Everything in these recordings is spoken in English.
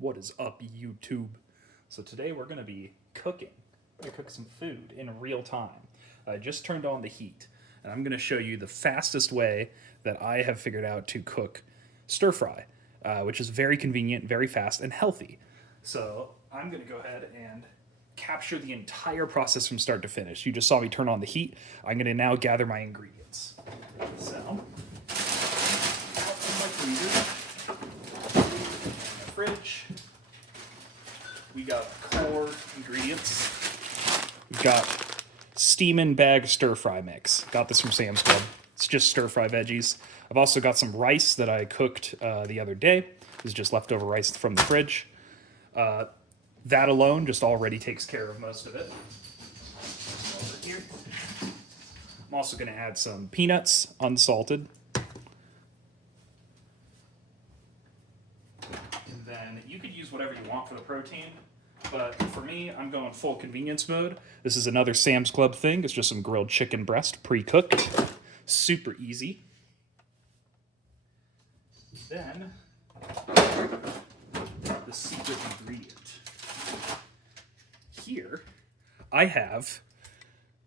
What is up, YouTube? So today we're going to be cooking. We're going to cook some food in real time. I just turned on the heat, and I'm going to show you the fastest way that I have figured out to cook stir fry, which is very convenient, very fast, and healthy. So I'm going to go ahead and capture the entire process from start to finish. You just saw me turn on the heat. I'm going to now gather my ingredients. So, out from my freezer, my fridge. We got core ingredients. We've got steamin' bag stir fry mix. Got this from Sam's Club. It's just stir fry veggies. I've also got some rice that I cooked the other day. This is just leftover rice from the fridge. That alone just already takes care of most of it. Over here. I'm also going to add some peanuts, unsalted. And then you could use whatever you want for the protein. But for me, I'm going full convenience mode. This is another Sam's Club thing. It's just some grilled chicken breast, pre-cooked. Super easy. Then, the secret ingredient. Here, I have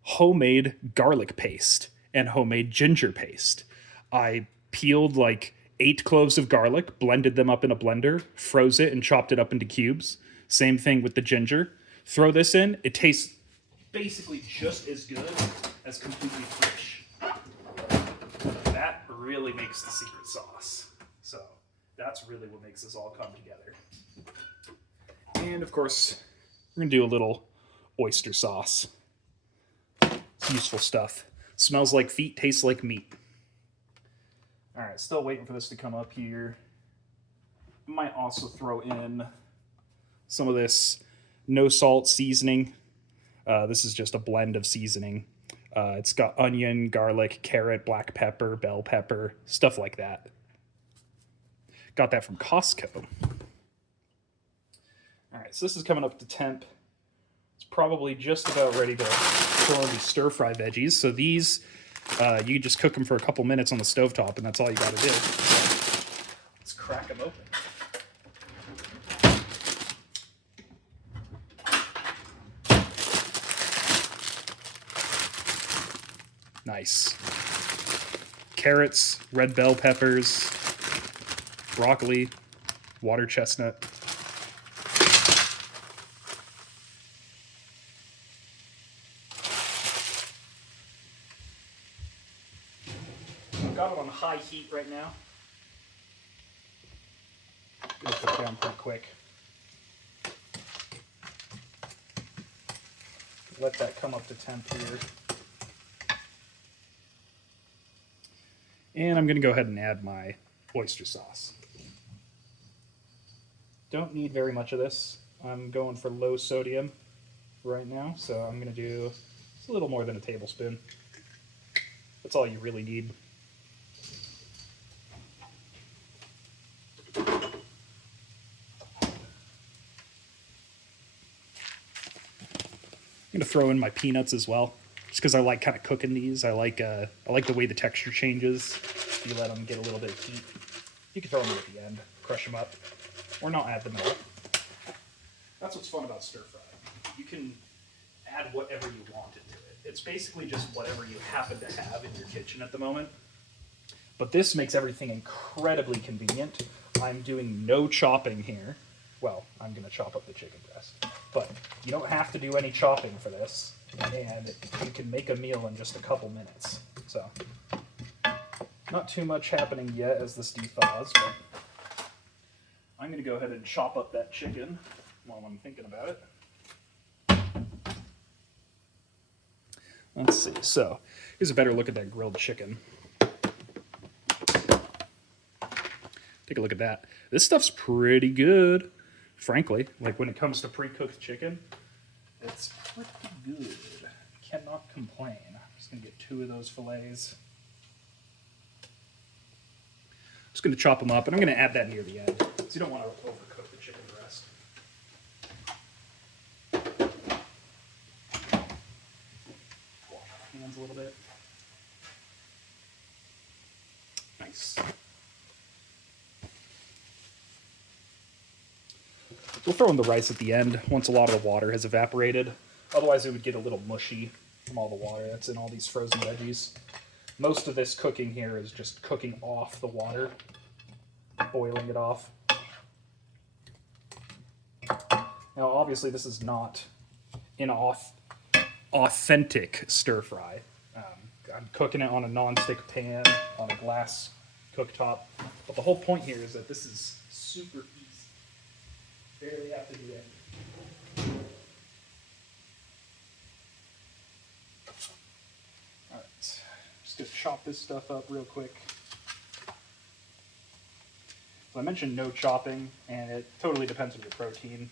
homemade garlic paste and homemade ginger paste. I peeled like 8 cloves of garlic, blended them up in a blender, froze it, and chopped it up into cubes. Same thing with the ginger. Throw this in. It tastes basically just as good as completely fresh. That really makes the secret sauce. So that's really what makes this all come together. And of course, we're going to do a little oyster sauce. It's useful stuff. Smells like feet, tastes like meat. All right, still waiting for this to come up here. Might also throw in some of this no salt seasoning. This is just a blend of seasoning. It's got onion, garlic, carrot, black pepper, bell pepper, stuff like that. Got that from Costco. All right, so this is coming up to temp. It's probably just about ready to throw in these stir fry veggies. So these, you just cook them for a couple minutes on the stovetop, and that's all you got to do. So let's crack them open. Nice. Carrots, red bell peppers, broccoli, water chestnut. I've got it on high heat right now. Gonna put it down pretty quick. Let that come up to temp here. And I'm going to go ahead and add my oyster sauce. Don't need very much of this. I'm going for low sodium right now, so I'm going to do just a little more than a tablespoon. That's all you really need. I'm going to throw in my peanuts as well, just because I like kind of cooking these. I like the way the texture changes. You let them get a little bit of heat. You can throw them in at the end, crush them up, or not add them at all. That's what's fun about stir fry. You can add whatever you want into it. It's basically just whatever you happen to have in your kitchen at the moment. But this makes everything incredibly convenient. I'm doing no chopping here. Well, I'm going to chop up the chicken breast. But you don't have to do any chopping for this. And you can make a meal in just a couple minutes. So, not too much happening yet as this dethaws, but I'm going to go ahead and chop up that chicken while I'm thinking about it. Let's see. So, here's a better look at that grilled chicken. Take a look at that. This stuff's pretty good, frankly. Like when it comes to pre-cooked chicken, it's pretty good. Cannot complain. I'm just going to get 2 of those fillets. Just going to chop them up, and I'm going to add that near the end, because you don't want to overcook the chicken breast. Wash my hands a little bit. Nice. We'll throw in the rice at the end once a lot of the water has evaporated. Otherwise, it would get a little mushy from all the water that's in all these frozen veggies. Most of this cooking here is just cooking off the water, boiling it off. Now, obviously, this is not an authentic stir fry. I'm cooking it on a non-stick pan on a glass cooktop. But the whole point here is that this is super easy. Barely have to do anything. Alright, just gonna chop this stuff up real quick. So I mentioned no chopping, and it totally depends on your protein.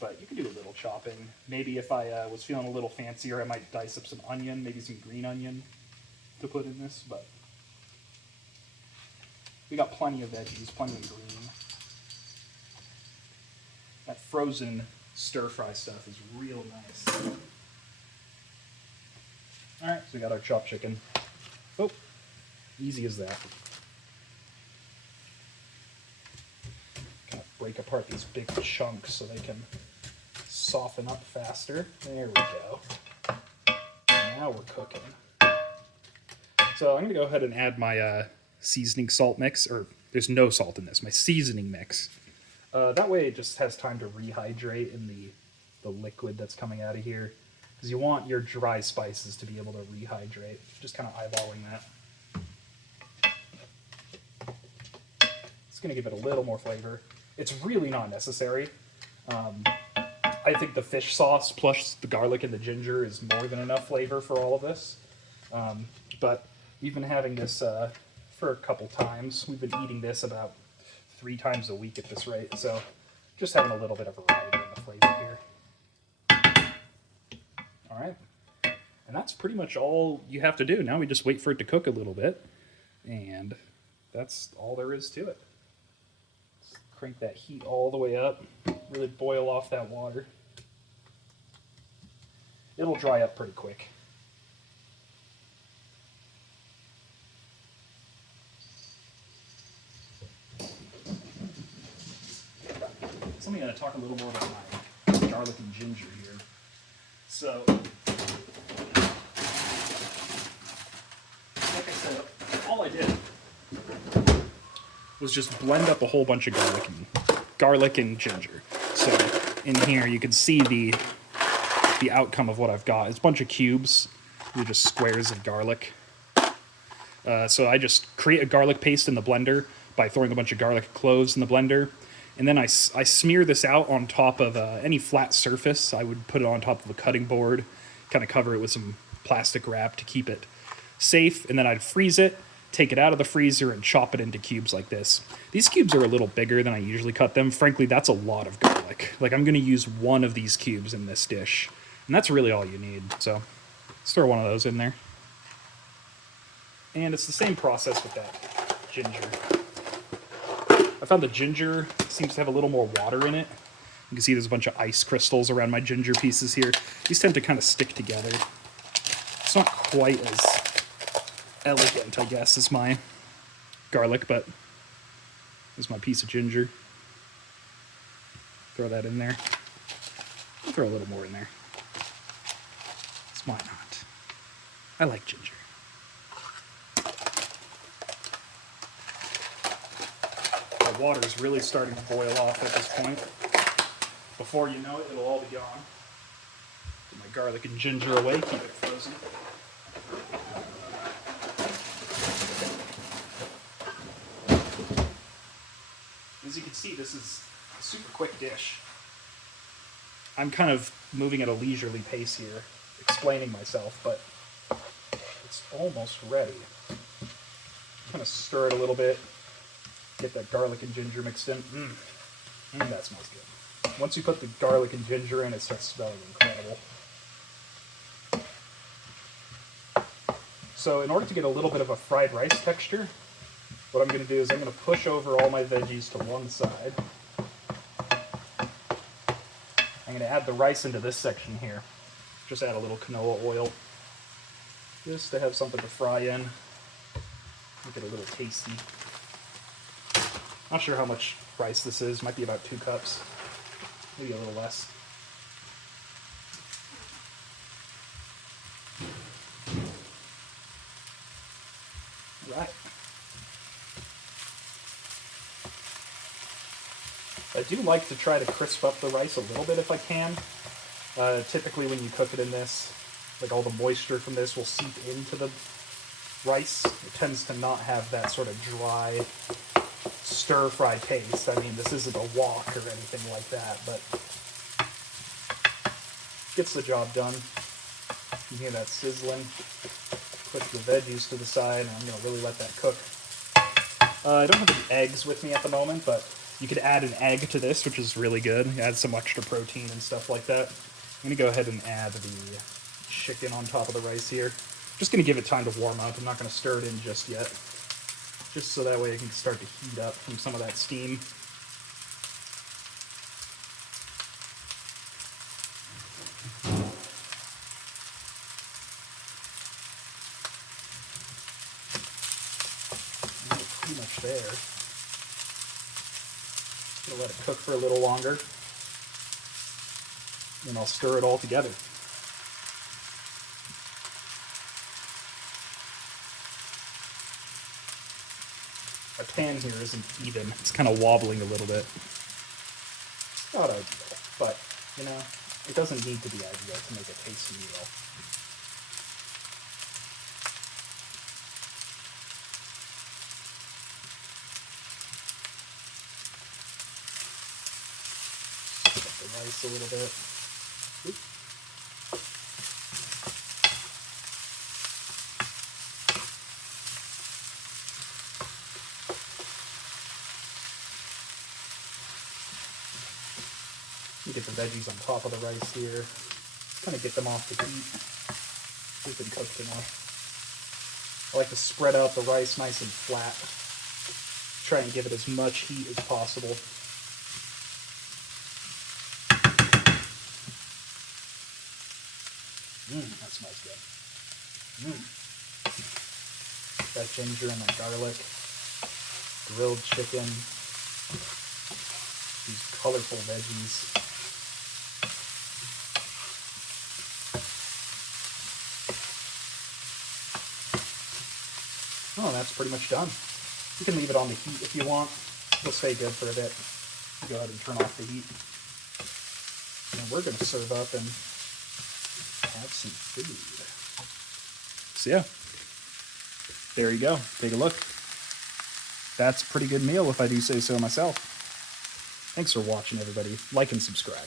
But you can do a little chopping. Maybe if I was feeling a little fancier, I might dice up some onion, maybe some green onion to put in this. But we got plenty of veggies, plenty of green. That frozen stir-fry stuff is real nice. All right, so we got our chopped chicken. Oh, easy as that. Kind of break apart these big chunks so they can soften up faster. There we go. Now we're cooking. So I'm going to go ahead and add my seasoning salt mix, or there's no salt in this, my seasoning mix. That way it just has time to rehydrate in the liquid that's coming out of here. Because you want your dry spices to be able to rehydrate. Just kind of eyeballing that. It's going to give it a little more flavor. It's really not necessary. I think the fish sauce plus the garlic and the ginger is more than enough flavor for all of this. But we've been having this for a couple times. We've been eating this about 3 times a week at this rate. So just having a little bit of variety in the flavor here. All right. And that's pretty much all you have to do. Now we just wait for it to cook a little bit. And that's all there is to it. Let's crank that heat all the way up. Really boil off that water. It'll dry up pretty quick. So I'm going to talk a little more about my garlic and ginger here. So, like I said, all I did was just blend up a whole bunch of garlic and ginger. So in here you can see the outcome of what I've got. It's a bunch of cubes. They're just squares of garlic. So I just create a garlic paste in the blender by throwing a bunch of garlic cloves in the blender. And then I smear this out on top of any flat surface. I would put it on top of a cutting board, kind of cover it with some plastic wrap to keep it safe. And then I'd freeze it, take it out of the freezer, and chop it into cubes like this. These cubes are a little bigger than I usually cut them. Frankly, that's a lot of garlic. Like, I'm going to use one of these cubes in this dish. And that's really all you need. So let's throw one of those in there. And it's the same process with that ginger. I found the ginger seems to have a little more water in it. You can see there's a bunch of ice crystals around my ginger pieces here. These tend to kind of stick together. It's not quite as elegant, I guess, as my garlic, but there's my piece of ginger. Throw that in there. I'll throw a little more in there. Why not? I like ginger. The water is really starting to boil off at this point. Before you know it, it'll all be gone. Put my garlic and ginger away, keep it frozen. As you can see, this is a super quick dish. I'm kind of moving at a leisurely pace here, explaining myself, but it's almost ready. Kind of stir it a little bit, get that garlic and ginger mixed in. That smells good. Once you put the garlic and ginger in, it starts smelling incredible. So in order to get a little bit of a fried rice texture, what I'm going to do is I'm going to push over all my veggies to one side. I'm going to add the rice into this section here. Just add a little canola oil, just to have something to fry in. Make it a little tasty. Not sure how much rice this is. Might be about 2 cups. Maybe a little less. Right. I do like to try to crisp up the rice a little bit if I can. Typically when you cook it in this, like all the moisture from this will seep into the rice. It tends to not have that sort of dry stir-fry taste. I mean, this isn't a wok or anything like that, but gets the job done. You hear that sizzling. Put the veggies to the side, and I'm going to really let that cook. I don't have any eggs with me at the moment, but you could add an egg to this, which is really good. Add some extra protein and stuff like that. I'm going to go ahead and add the chicken on top of the rice here. Just going to give it time to warm up. I'm not going to stir it in just yet. Just so that way it can start to heat up from some of that steam. Pretty much there. Just gonna let it cook for a little longer. Then I'll stir it all together. Our pan here isn't even. It's kind of wobbling a little bit. Not ideal, but you know, it doesn't need to be ideal to make a tasty meal. The rice a little bit. Oops. Get the veggies on top of the rice here. Kind of get them off the heat. They've been cooked enough. I like to spread out the rice nice and flat. Try and give it as much heat as possible. That smells good. That ginger and that garlic. Grilled chicken. These colorful veggies. Oh, that's pretty much done. You can leave it on the heat if you want. It'll stay good for a bit. Go ahead and turn off the heat. And we're going to serve up and have some food. So yeah, there you go. Take a look. That's a pretty good meal if I do say so myself. Thanks for watching, everybody. Like and subscribe.